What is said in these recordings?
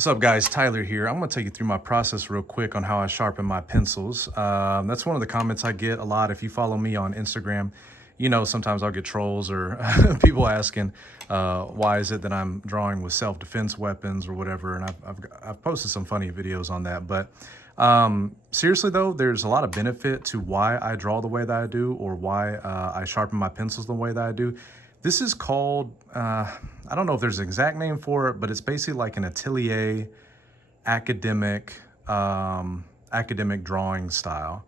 What's up guys, Tyler here. I'm gonna take you through my process real quick on how I sharpen my pencils. That's one of the comments I get a lot. If you follow me on Instagram, you know sometimes I'll get trolls or people asking why is it that I'm drawing with self-defense weapons or whatever, and I've posted some funny videos on that. But seriously though, there's a lot of benefit to why I draw the way that I do, or why I sharpen my pencils the way that I do. This is called, I don't know if there's an exact name for it, but it's basically like an atelier academic drawing style.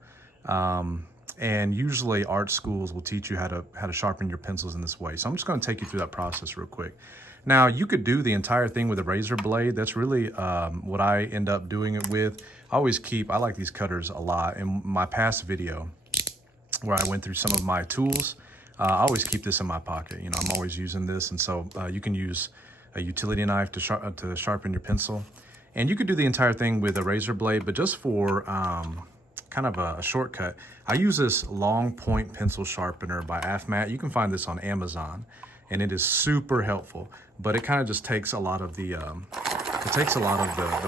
And usually art schools will teach you how to sharpen your pencils in this way. So I'm just going to take you through that process real quick. Now, you could do the entire thing with a razor blade. That's really what I end up doing it with. I like these cutters a lot. In my past video where I went through some of my tools, I always keep this in my pocket. You know, I'm always using this. And so you can use a utility knife to sharpen your pencil. And you could do the entire thing with a razor blade, but just for kind of a shortcut, I use this long point pencil sharpener by AFMAT. You can find this on Amazon, and it is super helpful. But it kind of just takes a lot of the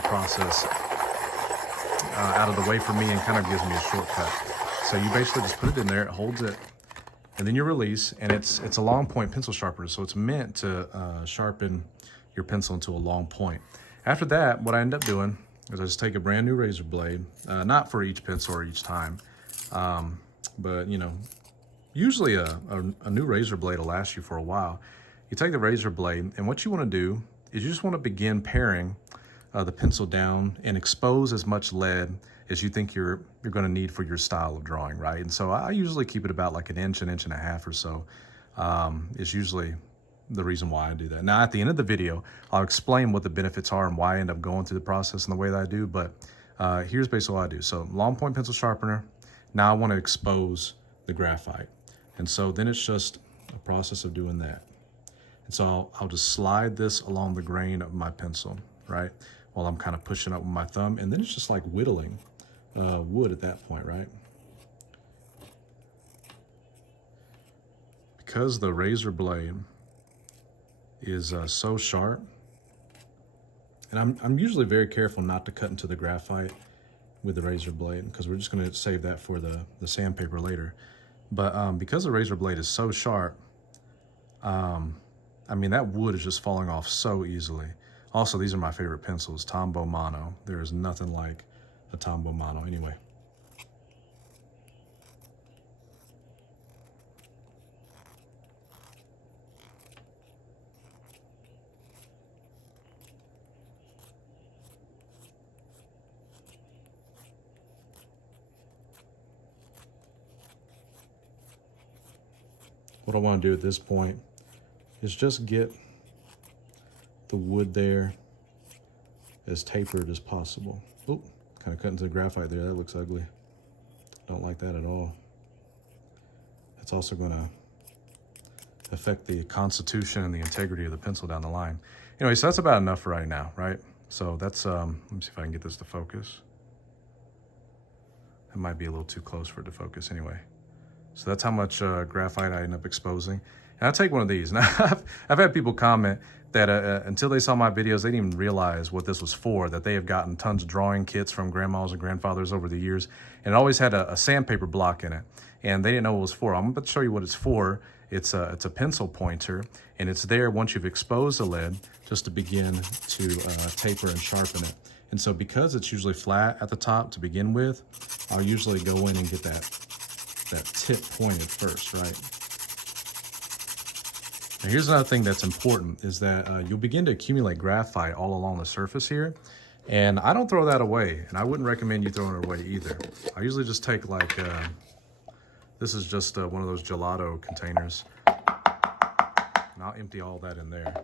process out of the way for me, and kind of gives me a shortcut. So you basically just put it in there, it holds it, and then you release, and it's a long point pencil sharpener, so it's meant to sharpen your pencil into a long point. After that, what I end up doing is I just take a brand new razor blade, not for each pencil or each time, but you know, usually a new razor blade will last you for a while. You take the razor blade, and what you want to do is you just want to begin paring the pencil down and expose as much lead as you think you're going to need for your style of drawing, right? And so I usually keep it about like an inch and a half or so. Is usually the reason why I do that. Now, at the end of the video, I'll explain what the benefits are and why I end up going through the process in the way that I do. But here's basically what I do. So long point pencil sharpener. Now I want to expose the graphite. And so then it's just a process of doing that. And so I'll just slide this along the grain of my pencil, right? While I'm kind of pushing up with my thumb. And then it's just like whittling wood at that point, right? Because the razor blade is so sharp, and I'm usually very careful not to cut into the graphite with the razor blade, because we're just going to save that for the sandpaper later. But because the razor blade is so sharp, I mean, that wood is just falling off so easily. Also, these are my favorite pencils, Tombow Mono. There is nothing like a Tombow Mono anyway. What I want to do at this point is just get the wood there as tapered as possible. Oh, kind of cut into the graphite there. That looks ugly. Don't like that at all. It's also going to affect the constitution and the integrity of the pencil down the line. Anyway, so that's about enough for right now, right? So that's, let me see if I can get this to focus. It might be a little too close for it to focus anyway. So that's how much graphite I end up exposing. And I'll take one of these. Now, I've had people comment that until they saw my videos, they didn't even realize what this was for, that they have gotten tons of drawing kits from grandmas and grandfathers over the years, and it always had a sandpaper block in it, and they didn't know what it was for. I'm about to show you what it's for. It's a pencil pointer, and it's there once you've exposed the lead, just to begin to taper and sharpen it. And so because it's usually flat at the top to begin with, I'll usually go in and get that tip pointed first, right? Now here's another thing that's important, is that you'll begin to accumulate graphite all along the surface here. And I don't throw that away, and I wouldn't recommend you throwing it away either. I usually just take like, this is just one of those gelato containers, and I'll empty all that in there.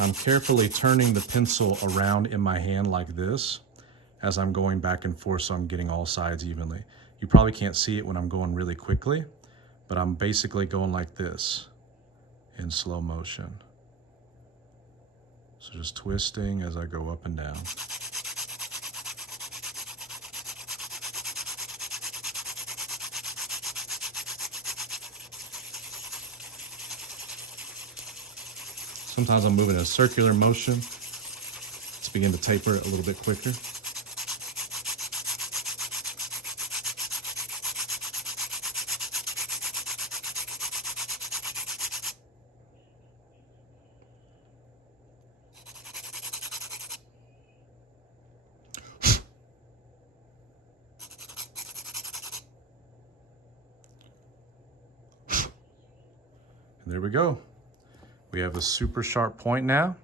I'm carefully turning the pencil around in my hand like this as I'm going back and forth, so I'm getting all sides evenly. You probably can't see it when I'm going really quickly, but I'm basically going like this in slow motion. So just twisting as I go up and down. Sometimes I'm moving in a circular motion to begin to taper it a little bit quicker. And there we go. We have a super sharp point now.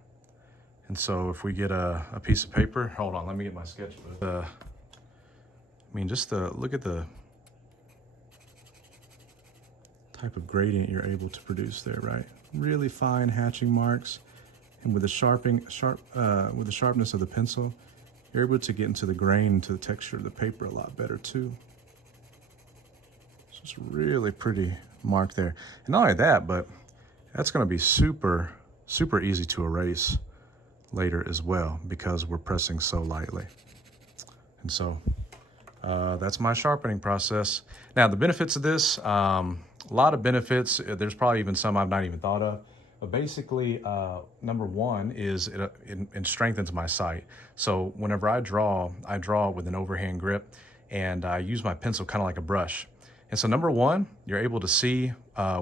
And so if we get a piece of paper, hold on, let me get my sketchbook. I mean, just look at the type of gradient you're able to produce there, right? Really fine hatching marks. And with the with the sharpness of the pencil, you're able to get into the grain, to the texture of the paper a lot better too. So it's really pretty mark there. And not only that, but that's gonna be super, super easy to erase later as well because we're pressing so lightly. And so that's my sharpening process. Now the benefits of this, a lot of benefits. There's probably even some I've not even thought of. But basically, number one is it strengthens my sight. So whenever I draw with an overhand grip, and I use my pencil kind of like a brush. And so number one, you're able to see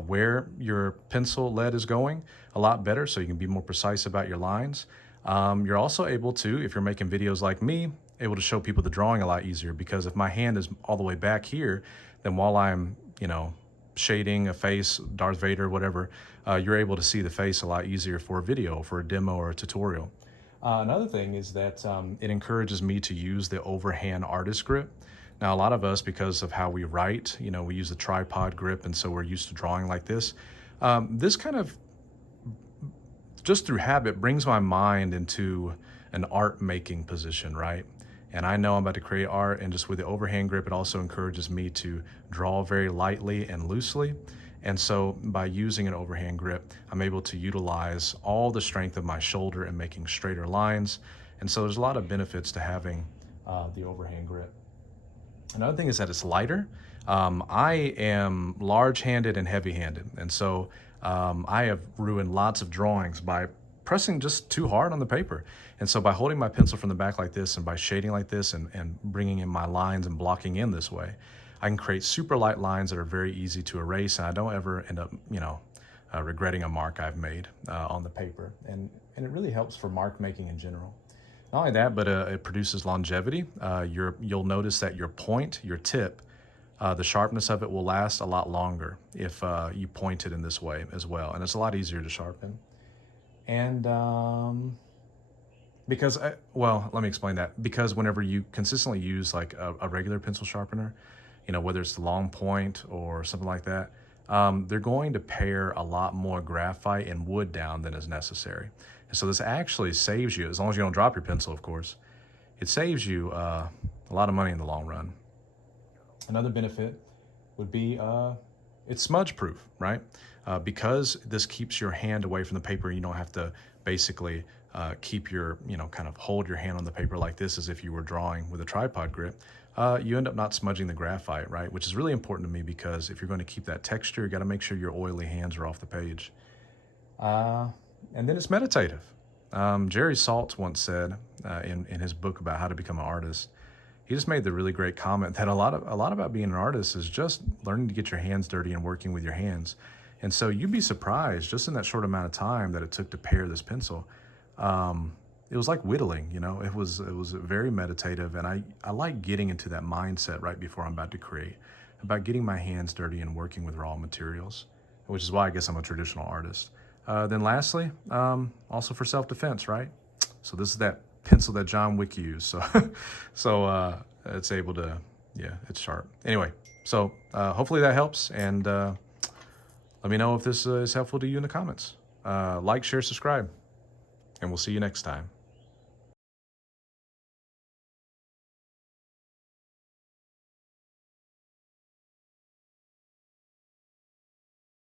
where your pencil lead is going a lot better, so you can be more precise about your lines. You're also able to, if you're making videos like me, able to show people the drawing a lot easier, because if my hand is all the way back here, then while I'm, shading a face, Darth Vader, whatever, you're able to see the face a lot easier for a video, for a demo or a tutorial. Another thing is that it encourages me to use the overhand artist grip. Now, a lot of us, because of how we write, we use the tripod grip, and so we're used to drawing like this. This kind of, just through habit, brings my mind into an art-making position, right? And I know I'm about to create art, and just with the overhand grip, it also encourages me to draw very lightly and loosely. And so by using an overhand grip, I'm able to utilize all the strength of my shoulder and making straighter lines. And so there's a lot of benefits to having the overhand grip. Another thing is that it's lighter. I am large-handed and heavy-handed, and so I have ruined lots of drawings by pressing just too hard on the paper. And so by holding my pencil from the back like this, and by shading like this, and bringing in my lines and blocking in this way, I can create super light lines that are very easy to erase, and I don't ever end up, regretting a mark I've made on the paper. And it really helps for mark making in general. Not only that, but it produces longevity. You'll notice that your point, your tip, the sharpness of it will last a lot longer if you point it in this way as well. And it's a lot easier to sharpen. And let me explain that. Because whenever you consistently use like a regular pencil sharpener, whether it's the long point or something like that, they're going to pare a lot more graphite and wood down than is necessary. And so this actually saves you, as long as you don't drop your pencil, of course, it saves you a lot of money in the long run. Another benefit would be it's smudge proof, right? Because this keeps your hand away from the paper, you don't have to basically keep your, kind of hold your hand on the paper like this as if you were drawing with a tripod grip. You end up not smudging the graphite, right? Which is really important to me, because if you're going to keep that texture, you got to make sure your oily hands are off the page. And then it's meditative. Jerry Saltz once said in his book about how to become an artist, he just made the really great comment that a lot about being an artist is just learning to get your hands dirty and working with your hands. And so you'd be surprised, just in that short amount of time that it took to pare this pencil. It was like whittling, it was very meditative. And I like getting into that mindset right before I'm about to create, about getting my hands dirty and working with raw materials, which is why I guess I'm a traditional artist. Then lastly, also for self-defense, right? So this is that pencil that John Wick used. So it's able to, it's sharp. Anyway, so hopefully that helps. And let me know if this is helpful to you in the comments. Like, share, subscribe, and we'll see you next time.